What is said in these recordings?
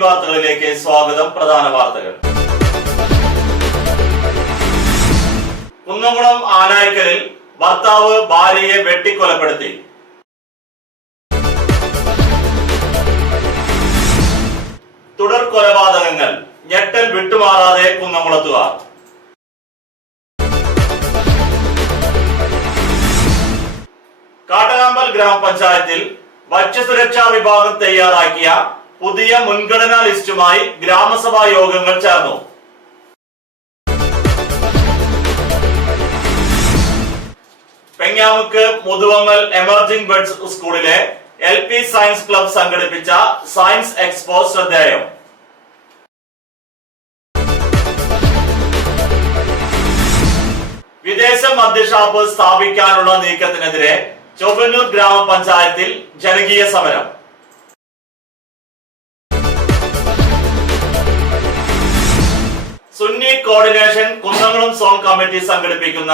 വാർത്തകളിലേക്ക് സ്വാഗതം. പ്രധാന വാർത്തകൾ. കുന്നംകുളം ആനായ്ക്കലിൽ ഭർത്താവ് ഭാര്യയെ വെട്ടിക്കൊലപ്പെടുത്തി. തുടർ കൊലപാതകങ്ങൾ, ഞെട്ടൽ വിട്ടുമാറാതെ കുന്നംകുളത്തുകാർ. കാട്ടകാമ്പൽ ഗ്രാമപഞ്ചായത്തിൽ ഭക്ഷ്യസുരക്ഷാ വിഭാഗം തയ്യാറാക്കിയ പുതിയ മുൻഗണനാ ലിസ്റ്റുമായി ഗ്രാമസഭാ യോഗങ്ങൾ ചേർന്നു. പെങ്ങാമുക്ക് മുതുവങ്ങൽ എമർജിംഗ് ബഡ്സ് സ്കൂളിലെ LP സയൻസ് ക്ലബ് സംഘടിപ്പിച്ച സയൻസ് എക്സ്പോ ശ്രദ്ധേയം. വിദേശ മദ്യഷാപ്പ് സ്ഥാപിക്കാനുള്ള നീക്കത്തിനെതിരെ ചൊവ്വന്നൂർ ഗ്രാമപഞ്ചായത്തിൽ ജനകീയ സമരം. Sunni coordination Kunnamkulam zone committee സംഘടിപ്പിക്കുന്ന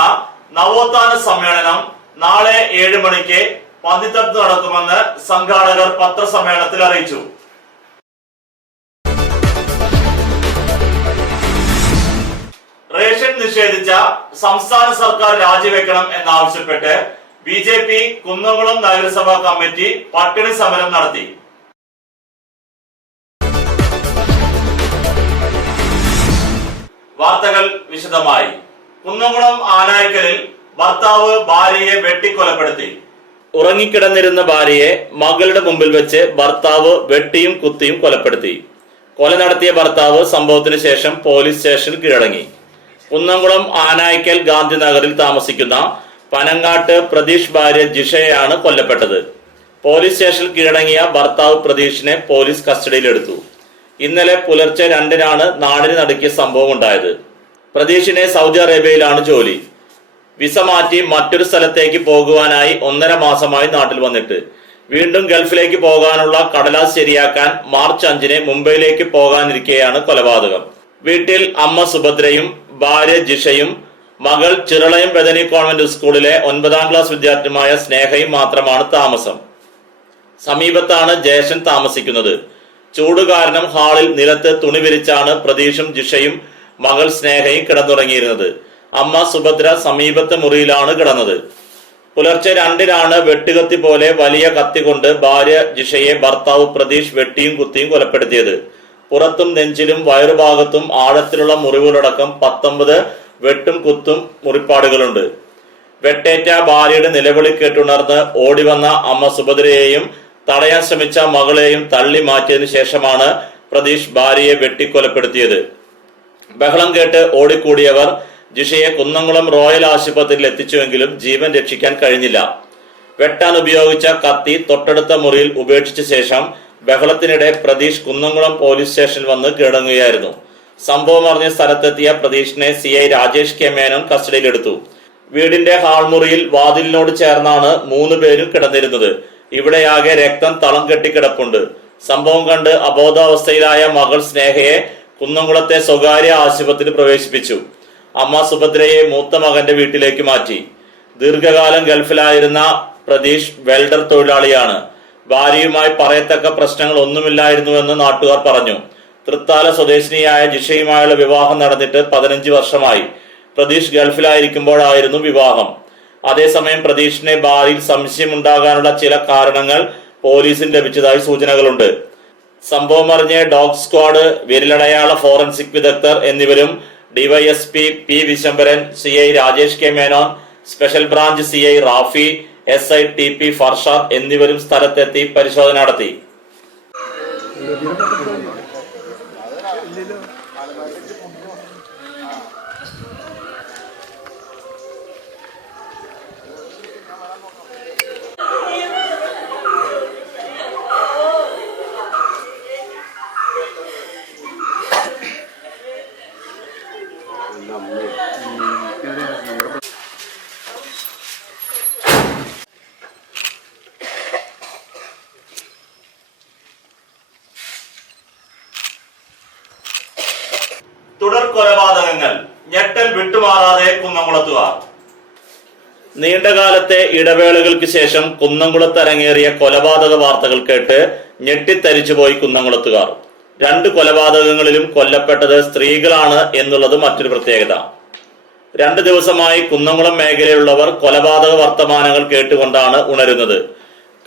നവോത്ഥാന സമ്മേളനം നാളെ 7 മണിക്ക് പന്നിത്തടത്ത് നടക്കുമെന്ന് സംഘാടകർ പത്രസമ്മേളനത്തിൽ അറിയിച്ചു. റേഷൻ നിഷേധിച്ച സംസ്ഥാന സർക്കാർ രാജിവെക്കണം എന്നാവശ്യപ്പെട്ട് BJP കുന്നംകുളം നഗരസഭാ കമ്മിറ്റി പട്ടിണി സമരം നടത്തി. വാർത്തകൾ വിശദമായി. കുന്നംകുളം ആനായ്ക്കലിൽ ഭർത്താവ് ഭാര്യയെ വെട്ടിക്കൊലപ്പെടുത്തി. ഉറങ്ങിക്കിടന്നിരുന്ന ഭാര്യയെ മകളുടെ മുമ്പിൽ വെച്ച് ഭർത്താവ് വെട്ടിയും കുത്തിയും കൊലപ്പെടുത്തി. കൊല നടത്തിയ ഭർത്താവ് സംഭവത്തിന് ശേഷം പോലീസ് സ്റ്റേഷനിൽ കീഴടങ്ങി. കുന്നംകുളം ആനായ്ക്കൽ ഗാന്ധിനഗറിൽ താമസിക്കുന്ന പനങ്ങാട്ട് പ്രതീഷ് ഭാര്യ ജിഷയാണ് കൊല്ലപ്പെട്ടത്. പോലീസ് സ്റ്റേഷനിൽ കീഴടങ്ങിയ ഭർത്താവ് പ്രതീഷിനെ പോലീസ് കസ്റ്റഡിയിലെടുത്തു. ഇന്നലെ പുലർച്ചെ 2-നാണ് നാടിന് നടുക്കിയ സംഭവം ഉണ്ടായത്. പ്രതീഷിനെ സൗദി അറേബ്യയിലാണ് ജോലി. വിസ മാറ്റി മറ്റൊരു സ്ഥലത്തേക്ക് പോകുവാനായി 1.5 മാസമായി നാട്ടിൽ വന്നിട്ട് വീണ്ടും ഗൾഫിലേക്ക് പോകാനുള്ള കടലാസ് ശരിയാക്കാൻ മാർച്ച് 5-ന് മുംബൈയിലേക്ക് പോകാനിരിക്കെയാണ് കൊലപാതകം. വീട്ടിൽ അമ്മ സുഭദ്രയും ഭാര്യ ജിഷയും മകൾ ചിറളയം ബദനി കോൺവെന്റ് സ്കൂളിലെ 9ാം ക്ലാസ് വിദ്യാർത്ഥിയുമായ സ്നേഹയും മാത്രമാണ് താമസം. സമീപത്താണ് ജേഷൻ താമസിക്കുന്നത്. ചൂട് കാരണം ഹാളിൽ നിലത്ത് തുണി വിരിച്ചാണ് പ്രതീഷും ജിഷയും മകൾ സ്നേഹയും കിടന്നുറങ്ങിയിരുന്നത്. അമ്മ സുഭദ്ര സമീപത്തെ മുറിയിലാണ് കിടന്നത്. പുലർച്ചെ 2-നാണ് വെട്ടുകത്തി പോലെ വലിയ കത്തി കൊണ്ട് ഭാര്യ ജിഷയെ ഭർത്താവ് പ്രതീഷ് വെട്ടിയും കുത്തിയും കൊലപ്പെടുത്തിയത്. പുറത്തും നെഞ്ചിലും വയറുഭാഗത്തും ആഴത്തിലുള്ള മുറിവുകളടക്കം 19 വെട്ടും കുത്തും മുറിപ്പാടുകളുണ്ട്. വെട്ടേറ്റ ഭാര്യയുടെ നിലവിളി കേട്ടുണർന്ന് ഓടിവന്ന അമ്മ സുഭദ്രയെയും തടയാൻ ശ്രമിച്ച മകളെയും തള്ളി മാറ്റിയതിനു ശേഷമാണ് പ്രതീഷ് ഭാര്യയെ വെട്ടിക്കൊലപ്പെടുത്തിയത്. ബഹളം കേട്ട് ഓടിക്കൂടിയവർ ജിഷയെ കുന്നംകുളം റോയൽ ആശുപത്രിയിൽ എത്തിച്ചുവെങ്കിലും ജീവൻ രക്ഷിക്കാൻ കഴിഞ്ഞില്ല. വെട്ടാൻ ഉപയോഗിച്ച കത്തി തൊട്ടടുത്ത മുറിയിൽ ഉപേക്ഷിച്ച ശേഷം ബഹളത്തിനിടെ പ്രതീഷ് കുന്നംകുളം പോലീസ് സ്റ്റേഷനിൽ വന്ന് കീഴടങ്ങുകയായിരുന്നു. സംഭവം അറിഞ്ഞ സ്ഥലത്തെത്തിയ പ്രതീഷിനെ CI രാജേഷ് K മേനോൻ കസ്റ്റഡിയിലെടുത്തു. വീടിന്റെ ഹാൾമുറിയിൽ വാതിലിനോട് ചേർന്നാണ് 3 പേരും കിടന്നിരുന്നത്. ഇവിടെയാകെ രക്തം തളം കെട്ടി കിടപ്പുണ്ട്. സംഭവം കണ്ട് അബോധാവസ്ഥയിലായ മകൾ സ്നേഹയെ കുന്നംകുളത്തെ സ്വകാര്യ ആശുപത്രിയിൽ പ്രവേശിപ്പിച്ചു. അമ്മ സുഭദ്രയെ മൂത്ത മകന്റെ വീട്ടിലേക്ക് മാറ്റി. ദീർഘകാലം ഗൾഫിലായിരുന്ന പ്രതീഷ് വെൽഡർ തൊഴിലാളിയാണ്. ഭാര്യയുമായി പറയത്തക്ക പ്രശ്നങ്ങൾ ഒന്നുമില്ലായിരുന്നുവെന്ന് നാട്ടുകാർ പറഞ്ഞു. തൃത്താല സ്വദേശിനിയായ ജിഷയുമായുള്ള വിവാഹം നടന്നിട്ട് 15 വർഷമായി. പ്രതീഷ് ഗൾഫിലായിരിക്കുമ്പോഴായിരുന്നു വിവാഹം. അതേസമയം പ്രതീഷിനെ ഭാര്യയിൽ സംശയമുണ്ടാകാനുള്ള ചില കാരണങ്ങൾ പോലീസിന് ലഭിച്ചതായി സൂചനകളുണ്ട്. സംഭവം അറിഞ്ഞ് ഡോഗ് സ്ക്വാഡ്, വിരലടയാള ഫോറൻസിക് വിദഗ്ധർ എന്നിവരും DYSP P Vishambharan, CI Rajesh K Menon, special branch CI Rafi, SI TP Farshad എന്നിവരും സ്ഥലത്തെത്തി പരിശോധന നടത്തി. തുടർ കൊലപാതകങ്ങൾ, ഞെട്ടൽ വിട്ടുമാറാതെ കുന്നംകുളത്തുകാർ. നീണ്ടകാലത്തെ ഇടവേളകൾക്ക് ശേഷം കുന്നംകുളത്ത് അരങ്ങേറിയ കൊലപാതക വാർത്തകൾ കേട്ട് ഞെട്ടിത്തരിച്ചുപോയി കുന്നംകുളത്തുകാർ. രണ്ട് കൊലപാതകങ്ങളിലും കൊല്ലപ്പെട്ടത് സ്ത്രീകളാണ് എന്നുള്ളത് മറ്റൊരു പ്രത്യേകത. 2 ദിവസമായി കുന്നംകുളം മേഖലയിലുള്ളവർ കൊലപാതക വർത്തമാനങ്ങൾ കേട്ടുകൊണ്ടാണ് ഉണരുന്നത്.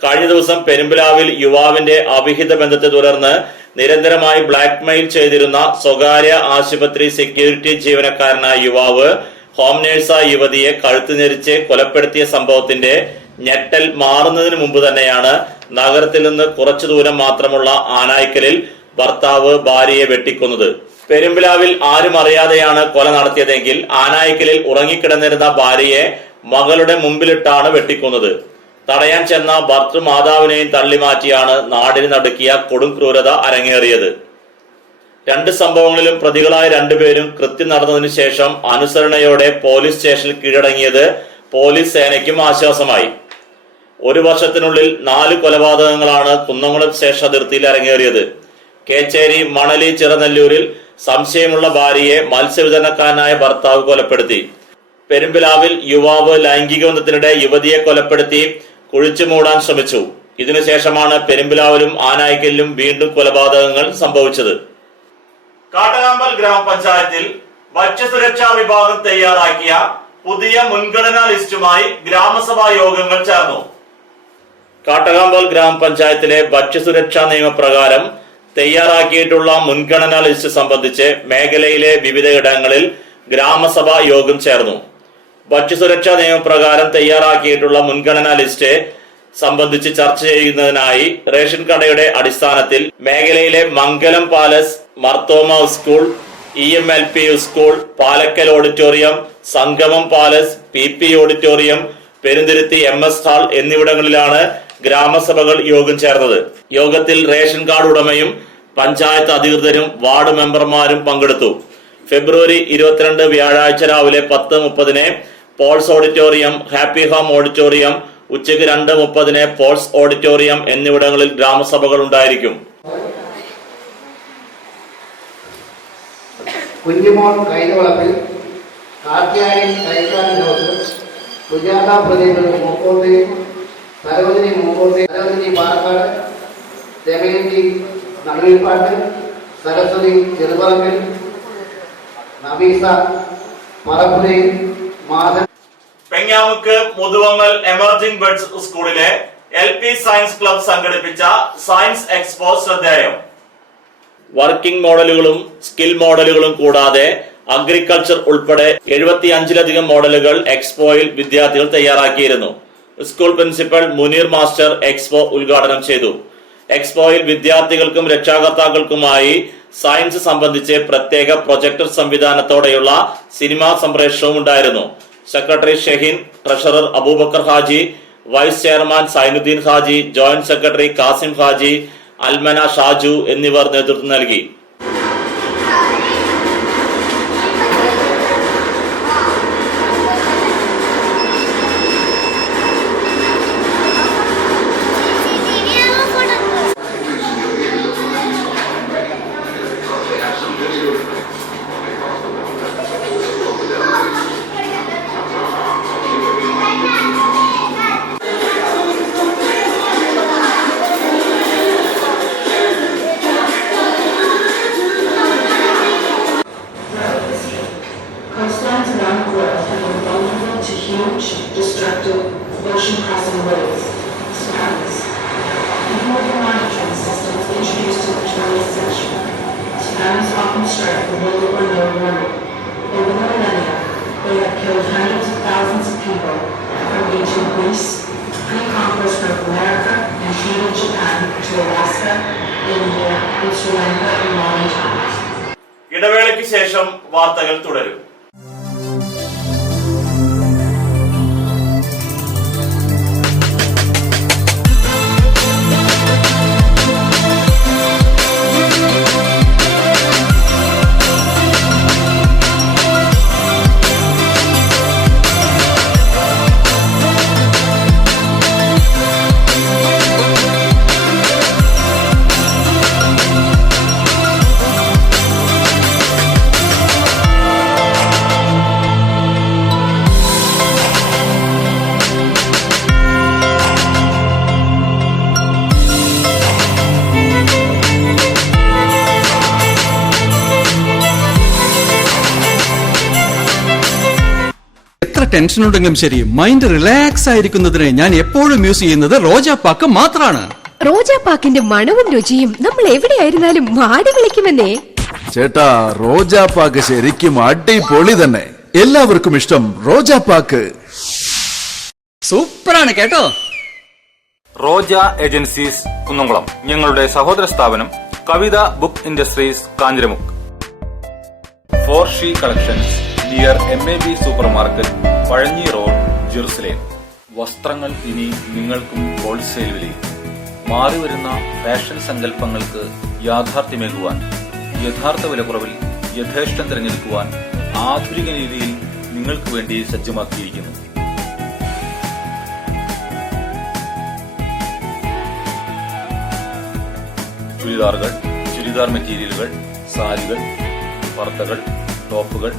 കഴിഞ്ഞ ദിവസം പെരുമ്പിലാവിൽ യുവാവിന്റെ അവിഹിത ബന്ധത്തെ തുടർന്ന് നിരന്തരമായി ബ്ലാക്ക്മെയിൽ ചെയ്തിരുന്ന സ്വകാര്യ ആശുപത്രി സെക്യൂരിറ്റി ജീവനക്കാരനായ യുവാവ് ഹോം നേഴ്സായ യുവതിയെ കഴുത്ത് ഞെരിച്ച് കൊലപ്പെടുത്തിയ സംഭവത്തിന്റെ ഞെട്ടൽ മാറുന്നതിന് മുമ്പ് തന്നെയാണ് നഗരത്തിൽ നിന്ന് കുറച്ചു ദൂരം മാത്രമുള്ള ആനായിക്കലിൽ ഭർത്താവ് ഭാര്യയെ വെട്ടിക്കൊന്നത്. പെരുമ്പിലാവിൽ ആരും അറിയാതെയാണ് കൊല നടത്തിയതെങ്കിൽ ആനായിക്കലിൽ ഉറങ്ങിക്കിടന്നിരുന്ന ഭാര്യയെ മകളുടെ മുമ്പിലിട്ടാണ് വെട്ടിക്കൊന്നത്. തടയാൻ ചെന്ന ഭർത്തൃമാതാവിനെയും തള്ളിമാറ്റിയാണ് നാടിന് നടുക്കിയ കൊടും ക്രൂരത അരങ്ങേറിയത്. 2 സംഭവങ്ങളിലും പ്രതികളായ 2 പേരും കൃത്യം നടന്നതിനു ശേഷം അനുസരണയോടെ പോലീസ് സ്റ്റേഷനിൽ കീഴടങ്ങിയത് പോലീസ് സേനയ്ക്കും ആശ്വാസമായി. 1 വർഷത്തിനുള്ളിൽ 4 കൊലപാതകങ്ങളാണ് കുന്നംകുളം സ്റ്റേഷൻ അതിർത്തിയിൽ അരങ്ങേറിയത്. കേച്ചേരി മണലി ചിറനെല്ലൂരിൽ സംശയമുള്ള ഭാര്യയെ മത്സ്യവിതരണക്കാരനായ ഭർത്താവ് കൊലപ്പെടുത്തി. പെരുമ്പിലാവിൽ യുവാവ് ലൈംഗിക ബന്ധത്തിനിടെ യുവതിയെ കൊലപ്പെടുത്തി കുഴിച്ചു മൂടാൻ ശ്രമിച്ചു. ഇതിനുശേഷമാണ് പെരുമ്പിലാവിലും ആനായിക്കലിലും വീണ്ടും കൊലപാതകങ്ങൾ സംഭവിച്ചത്. കാട്ടകാമ്പൽ ഗ്രാമപഞ്ചായത്തിൽ ഭക്ഷ്യസുരക്ഷാ വിഭാഗം തയ്യാറാക്കിയ പുതിയ മുൻഗണനാ ലിസ്റ്റുമായി ഗ്രാമസഭാ യോഗങ്ങൾ ചേർന്നു. കാട്ടകാമ്പൽ ഗ്രാമപഞ്ചായത്തിലെ ഭക്ഷ്യസുരക്ഷാ നിയമപ്രകാരം തയ്യാറാക്കിയിട്ടുള്ള മുൻഗണനാ ലിസ്റ്റ് സംബന്ധിച്ച് മേഖലയിലെ വിവിധയിടങ്ങളിൽ ഗ്രാമസഭാ യോഗം ചേർന്നു. ഭക്ഷ്യസുരക്ഷാ നിയമപ്രകാരം തയ്യാറാക്കിയിട്ടുള്ള മുൻഗണനാ ലിസ്റ്റ് സംബന്ധിച്ച് ചർച്ച ചെയ്യുന്നതിനായി റേഷൻ കടയുടെ അടിസ്ഥാനത്തിൽ മേഖലയിലെ Mangalam palace, Marthoma school, EMLP school, Palakkal auditorium, Sangamam palace, PP auditorium, Perunthuruthi MS hall എന്നിവിടങ്ങളിലാണ് ഗ്രാമസഭകൾ യോഗം ചേർന്നത്. യോഗത്തിൽ റേഷൻ കാർഡ് ഉടമയും പഞ്ചായത്ത് അധികൃതരും വാർഡ് മെമ്പർമാരും പങ്കെടുത്തു. ഫെബ്രുവരി 22 വ്യാഴാഴ്ച രാവിലെ 10:30 Paul's auditorium, happy home auditorium, ഉച്ചയ്ക്ക് 2:30 പോൾസ് ഓഡിറ്റോറിയം എന്നിവിടങ്ങളിൽ ഗ്രാമസഭകൾ ഉണ്ടായിരിക്കും. കുഞ്ഞുമോൻ കൈതവളപ്പിൽ, കാർത്തിയാനി കൈക്കാരൻ Joseph, Sujatha Pradeep Mookkott, Sarojini Mookkott, Sarojini Palakkad, Ramenthi Naduvilpattu, Saraswathi Cheruparambil, Nabeesa Parappurayil, Madhan. Pengamuck Muthuvangal emerging buds സ്കൂളിലെ LP സയൻസ് ക്ലബ് സംഘടിപ്പിച്ച സയൻസ് എക്സ്പോ ശ്രദ്ധേയം. വർക്കിംഗ് മോഡലുകളും സ്കിൽ മോഡലുകളും കൂടാതെ അഗ്രികൾച്ചർ ഉൾപ്പെടെ 75ലധികം മോഡലുകൾ എക്സ്പോയിൽ വിദ്യാർത്ഥികൾ തയ്യാറാക്കിയിരുന്നു. School principal Muneer master expo ഉദ്ഘാടനം ചെയ്തു. എക്സ്പോയിൽ വിദ്യാർത്ഥികൾക്കും രക്ഷാകർത്താക്കൾക്കുമായി സയൻസ് സംബന്ധിച്ച് പ്രത്യേക പ്രൊജക്ടർ സംവിധാനത്തോടെയുള്ള സിനിമാ സംപ്രേഷണവും ഉണ്ടായിരുന്നു. Secretary Shehin, treasurer Abubakar Haji, vice chairman Zainuddin Haji, joint secretary Kasim Haji, Almana Shaju എന്നിവർ നേതൃത്വം നൽകി. Coastlines around the world have been vulnerable to huge, destructive, ocean-crossing waves, tsunamis. Even with the monitoring systems introduced in the 20th century, tsunamis often strike with little or no warning. Over the millennia, they have killed hundreds of thousands of people from ancient Greece, pre-conquest North America, and feudal Japan to Alaska, India, and Sri Lanka in modern times. ഇടവേളയ്ക്ക് ശേഷം വാർത്തകൾ തുടരും. Tension ഉണ്ടെങ്കിലും ശരി, mind relax ആയിരിക്കുന്നതിന് ഞാൻ എപ്പോഴും use ചെയ്യുന്നത് റോജാപ്പാക്ക് മാത്രമാണ്. റോജാപ്പാക്കിന്റെ മണവും രുചിയും നമ്മൾ എവിടെയായിരുന്നാലും മാടി വിളിക്കുമെന്നേ. ചേട്ടാ, റോജാപ്പാക്ക് ശരിക്കും അടിപൊളി തന്നെ. എല്ലാവർക്കും ഇഷ്ടം റോജാപ്പാക്ക്. സൂപ്പറാണ് കേട്ടോ. റോജ ഏജൻസീസ് കുന്നംകുളം, ഞങ്ങളുടെ സഹോദര സ്ഥാപനം Kavitha book industries Kanjiramukku. For she collections near MAB super market, Pazhanji road, Jerusalem. വസ്ത്രങ്ങൾ ഇനി നിങ്ങൾക്കും ഹോൾസെയിൽ വിലയിൽ. മാറിവരുന്ന ഫാഷൻ സങ്കല്പങ്ങൾക്ക് യാഥാർത്ഥ്യമേകുവാൻ, യഥാർത്ഥ വിലക്കുറവിൽ യഥേഷ്ടം തിരഞ്ഞെടുക്കുവാൻ ആധുനിക രീതിയിൽ നിങ്ങൾക്ക് വേണ്ടി സജ്ജമാക്കിയിരിക്കുന്നു. ചുരിദാറുകൾ, ചുരിദാർ മെറ്റീരിയലുകൾ, സാരികൾ, പർദ്ദകൾ, ടോപ്പുകൾ,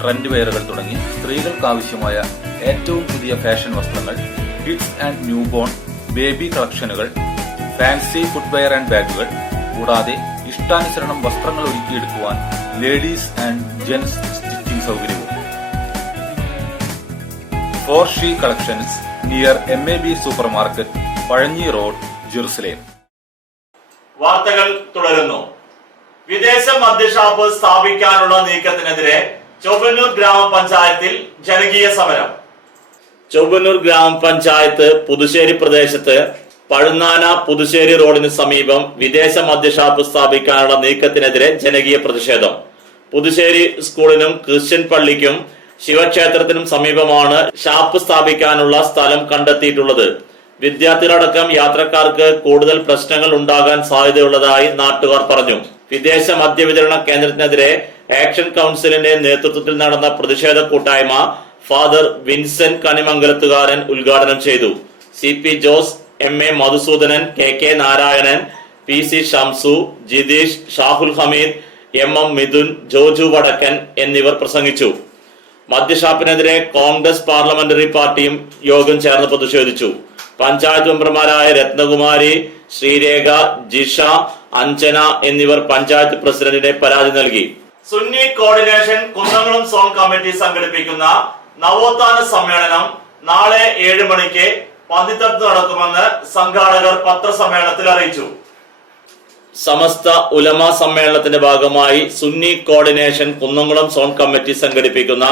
ട്രെൻഡ് വെയറുകൾ തുടങ്ങി സ്ത്രീകൾക്കാവശ്യമായ ഏറ്റവും പുതിയ ഫാഷൻ വസ്ത്രങ്ങൾ, kids and new born, baby കളക്ഷനുകൾ, ഫാൻസി ഫുട്വെയർ ആൻഡ് ബാഗുകൾ, കൂടാതെ ഇഷ്ടാനുസരണം വസ്ത്രങ്ങൾ ഒരുക്കിയെടുക്കുവാൻ ലേഡീസ് ആൻഡ് ജെന്റ്സ് സ്റ്റിച്ചിങ് സൗകര്യവും. For she collections near MAB super market, Pazhanji road, Jerusalem. വാർത്തകൾ തുടരുന്നു. വിദേശ മദ്യഷാപ്പ് സ്ഥാപിക്കാനുള്ള നീക്കത്തിനെതിരെ ചൊവ്വന്നൂർ ഗ്രാമപഞ്ചായത്തിൽ ജനകീയ സമരം. ചൊവ്വന്നൂർ ഗ്രാമപഞ്ചായത്ത് പുതുശ്ശേരി പ്രദേശത്ത് പഴുന്നാന പുതുശ്ശേരി റോഡിന് സമീപം വിദേശ മദ്യഷാപ്പ് സ്ഥാപിക്കാനുള്ള നീക്കത്തിനെതിരെ ജനകീയ പ്രതിഷേധം. പുതുശ്ശേരി സ്കൂളിനും ക്രിസ്ത്യൻ പള്ളിക്കും ശിവക്ഷേത്രത്തിനും സമീപമാണ് ഷാപ്പ് സ്ഥാപിക്കാനുള്ള സ്ഥലം കണ്ടെത്തിയിട്ടുള്ളത്. വിദ്യാർത്ഥികളടക്കം യാത്രക്കാർക്ക് കൂടുതൽ പ്രശ്നങ്ങൾ ഉണ്ടാകാൻ സാധ്യതയുള്ളതായി നാട്ടുകാർ പറഞ്ഞു. വിദേശ മദ്യവിതരണ കേന്ദ്രത്തിനെതിരെ ആക്ഷൻ കൗൺസിലിന്റെ നേതൃത്വത്തിൽ നടന്ന പ്രതിഷേധ കൂട്ടായ്മ ഫാദർ വിൻസെന്റ് കണിമംഗലത്തുകാരൻ ഉദ്ഘാടനം ചെയ്തു. CP Jose, MA Madhusoodanan, KK Narayanan, PC Shamsu, Jitheesh, Shahul Hameed, MM Mithun, Joju വടക്കൻ എന്നിവർ പ്രസംഗിച്ചു. മദ്യഷാപ്പിനെതിരെ കോൺഗ്രസ് പാർലമെന്ററി പാർട്ടിയും യോഗം ചേർന്ന് പ്രതിഷേധിച്ചു. പഞ്ചായത്ത് മെമ്പർമാരായ രത്നകുമാരി, ശ്രീരേഖ, ജിഷ, അഞ്ജന എന്നിവർ പഞ്ചായത്ത് പ്രസിഡന്റിനെ പരാതി നൽകി. Sunni coordination Kunnamkulam zone committee സംഘടിപ്പിക്കുന്ന നവോത്ഥാന സമ്മേളനം നാളെ 7 മണിക്ക് പന്നിത്തടത്ത് നടക്കുമെന്ന് സംഘാടകർ പത്രസമ്മേളനത്തിൽ അറിയിച്ചു. സമസ്ത ഉലമ സമ്മേളനത്തിന്റെ ഭാഗമായി Sunni coordination Kunnamkulam zone committee സംഘടിപ്പിക്കുന്ന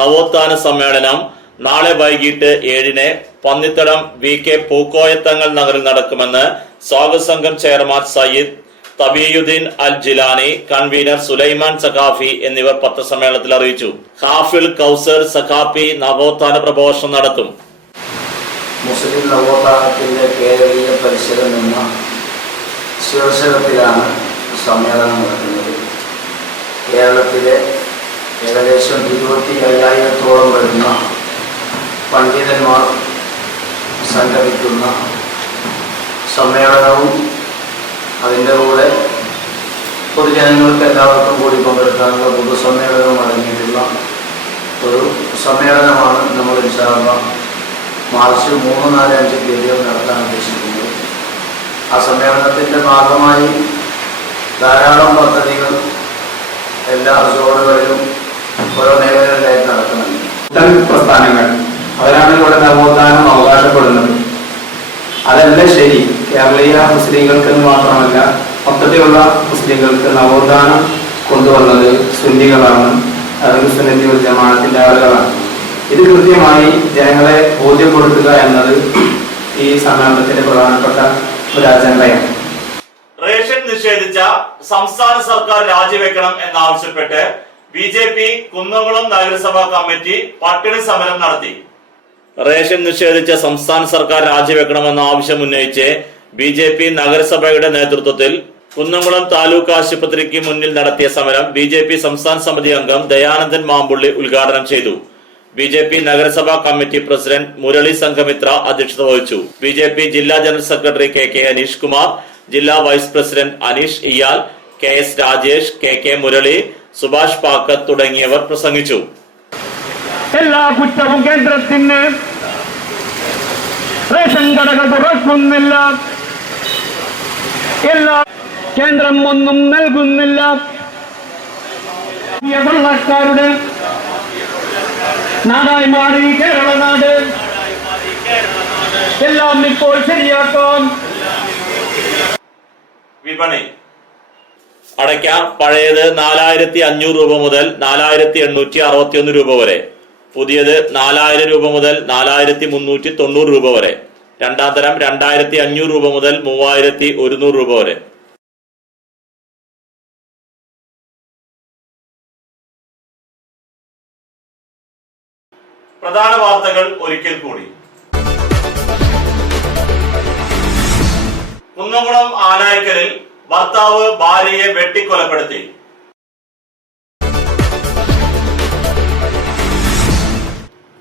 നവോത്ഥാന സമ്മേളനം നാളെ വൈകിട്ട് 7-ന് പന്നിത്തടം VK പൂക്കോയത്തങ്ങൾ നഗറിൽ നടക്കുമെന്ന് സ്വാഗത സംഘം ചെയർമാൻ സയ്യിദ് തബിയുദ്ദീൻ അൽ ജിലാനി, കൺവീനർ സുലൈമാൻ സഖാഫി എന്നിവർ പത്രസമ്മേളനത്തിൽ അറിയിച്ചു. ഹാഫിൽ കൗസർ സഖാഫി നവോത്ഥാന പ്രഭാഷണം നടത്തും. മുസ്ലിം നവോത്ഥാനത്തിന്റെ കേരളീയ പരിസരം എന്ന ശീർഷകത്തിലാണ് സമ്മേളനം നടക്കുന്നത്. കേരളത്തിലെ ഏകദേശം 25,000-ഓളം വരുന്ന പണ്ഡിതന്മാർ സംഘടിക്കുന്ന സമ്മേളനവും അതിൻ്റെ കൂടെ പൊതുജനങ്ങൾക്ക് എല്ലാവർക്കും കൂടി പങ്കെടുക്കാനുള്ള പൊതുസമ്മേളനവും അടങ്ങിയിട്ടുള്ള ഒരു സമ്മേളനമാണ് നമ്മൾ ഇൻഷാ അല്ലാഹ് മാർച്ച് 3, 4, 5 തീയതികൾ നടത്താൻ ഉദ്ദേശിക്കുന്നത്. ആ സമ്മേളനത്തിൻ്റെ ഭാഗമായി ധാരാളം പദ്ധതികൾ എല്ലാ സോണുകളിലും ഓരോ മേഖലകളിലായി നടക്കുന്നുണ്ട്. പ്രസ്ഥാനങ്ങൾ അവരാണ് ഇവിടെ നവോത്ഥാനം അവകാശപ്പെടുന്നത്. അതല്ല ശരി. കേരളീയ മുസ്ലിങ്ങൾക്ക് മാത്രമല്ല, മൊത്തത്തിലുള്ള മുസ്ലിങ്ങൾക്ക് നവോത്ഥാനം കൊണ്ടുവന്നത് സുന്നികളാണ്, സുന്നത്തി വൽ ജമാഅത്തിന്റെ ആളുകളാണ്. ഇത് കൃത്യമായി ജനങ്ങളെ ബോധ്യപ്പെടുത്തുക എന്നത് ഈ സമ്മേളനത്തിന്റെ പ്രധാനപ്പെട്ട ഒരു അജണ്ടയാണ്. റേഷൻ നിഷേധിച്ച സംസ്ഥാന സർക്കാർ രാജിവെക്കണം എന്നാവശ്യപ്പെട്ട് BJP കുന്നംകുളം നഗരസഭാ കമ്മിറ്റി പട്ടിണി സമരം നടത്തി. റേഷൻ നിഷേധിച്ച സംസ്ഥാന സർക്കാർ രാജിവെക്കണമെന്ന ആവശ്യം ഉന്നയിച്ച് BJP നഗരസഭയുടെ നേതൃത്വത്തിൽ കുന്നംകുളം താലൂക്ക് ആശുപത്രിക്ക് മുന്നിൽ നടത്തിയ സമരം BJP സംസ്ഥാന സമിതി അംഗം ദയാനന്ദൻ മാമ്പുള്ളി ഉദ്ഘാടനം ചെയ്തു. BJP നഗരസഭാ കമ്മിറ്റി പ്രസിഡന്റ് മുരളി സംഘമിത്ര അധ്യക്ഷത വഹിച്ചു. BJP ജില്ലാ general secretary KK Aneesh Kumar, ജില്ലാ vice president Aneesh ഇയാൽ, KS Rajesh, KK Murali, Subhash Pakkath തുടങ്ങിയവർ പ്രസംഗിച്ചു. എല്ലാ കുറ്റവും കേന്ദ്രത്തിന്, റേഷൻ കടകൾ തുറക്കുന്നില്ല, എല്ലാ കേന്ദ്രം ഒന്നും നൽകുന്നില്ല. കൊള്ളക്കാരുടെ നാടായി മാറി കേരള നാട്, എല്ലാം ഇപ്പോൾ ശരിയാക്കാം. വിപണി അടയ്ക്ക പഴയത് 4500 രൂപ മുതൽ 4861 രൂപ വരെ, പുതിയത് 4000 രൂപ മുതൽ 4390 രൂപ വരെ, രണ്ടാം തരം 2500 രൂപ മുതൽ 3100 രൂപ വരെ. പ്രധാന വാർത്തകൾ ഒരിക്കൽ കൂടി. കുന്നംകുളം ആനായ്ക്കലിൽ ഭർത്താവ് ഭാര്യയെ വെട്ടിക്കൊലപ്പെടുത്തി.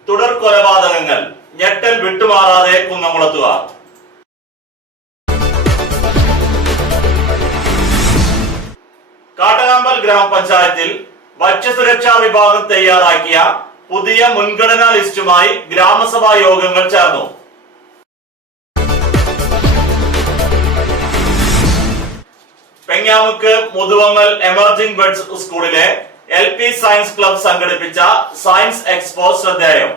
തുടർ കൊലപാതകങ്ങൾ, ഞെട്ടൽ വിട്ടുമാറാതെ കുന്നംകുളത്തുകാർ. കാട്ടകാമ്പൽ ഗ്രാമപഞ്ചായത്തിൽ ഭക്ഷ്യസുരക്ഷാ വിഭാഗം തയ്യാറാക്കിയ പുതിയ മുൻഗണനാ ലിസ്റ്റുമായി ഗ്രാമസഭാ യോഗങ്ങൾ ചേർന്നു. പെങ്ങാമുക്ക് മുതുവങ്ങൽ എമർജിംഗ് ബഡ്സ് സ്കൂളിലെ LP സയൻസ് ക്ലബ് സംഘടിപ്പിച്ച സയൻസ് എക്സ്പോ ശ്രദ്ധേയം.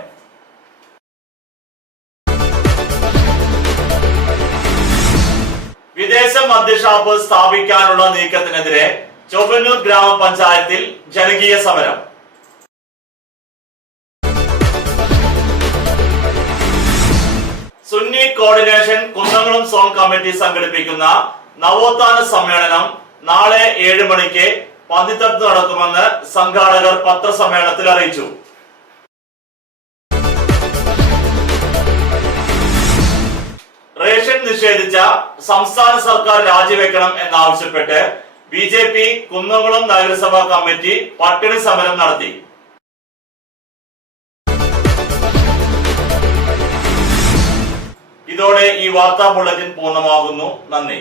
വിദേശ മദ്യഷാപ്പ് സ്ഥാപിക്കാനുള്ള നീക്കത്തിനെതിരെ ചൊവ്വന്നൂർ ഗ്രാമപഞ്ചായത്തിൽ ജനകീയ സമരം. Sunni coordination Kunnamkulam zone committee സംഘടിപ്പിക്കുന്ന നവോത്ഥാന സമ്മേളനം നാളെ 7 മണിക്ക് പന്നിത്തടത്ത് നടക്കുമെന്ന് സംഘാടകർ പത്രസമ്മേളനത്തിൽ അറിയിച്ചു. റേഷൻ നിഷേധിച്ച സംസ്ഥാന സർക്കാർ രാജിവെക്കണം എന്നാവശ്യപ്പെട്ട് BJP കുന്നംകുളം നഗരസഭാ കമ്മിറ്റി പട്ടിണി സമരം നടത്തി. ഇതോടെ ഈ വാർത്താ ബുള്ളറ്റിൻ പൂർണ്ണമാകുന്നു. നന്ദി.